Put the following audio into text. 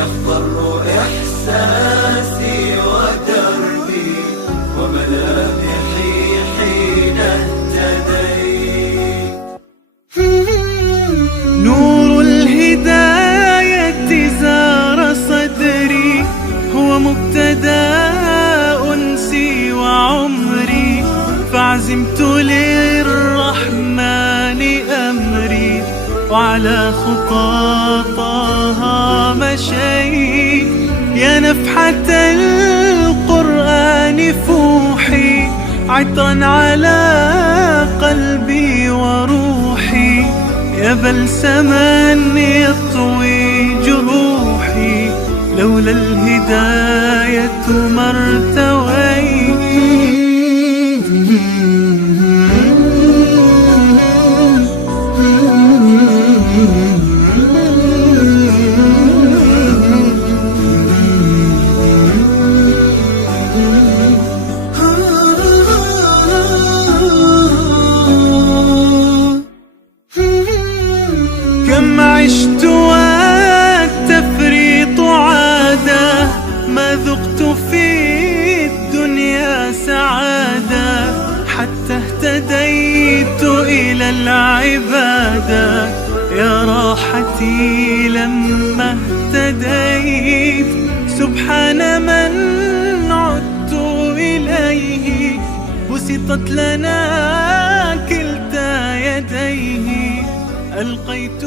يخضر إحساسي ودربي وملامحي حين اهتديت. نور الهداية زار صدري، هو مبتدأ أنسي وعمري، فعزمت للرحمن أمري، وعلى خطاطها مشيت. يا نفحة القرآن فوحي، عطرا على قلبي وروحي، يا بلسما يطوي جروحي، لولا الهداية ما ارتويت. كم عشت والتفريط عادة، ما ذقت في الدنيا سعادة، حتى اهتديت إلى العبادة. يا راحتي لما اهتديت، سبحان من عدت إليه، بسطت لنا كلتا يديه، ألقيت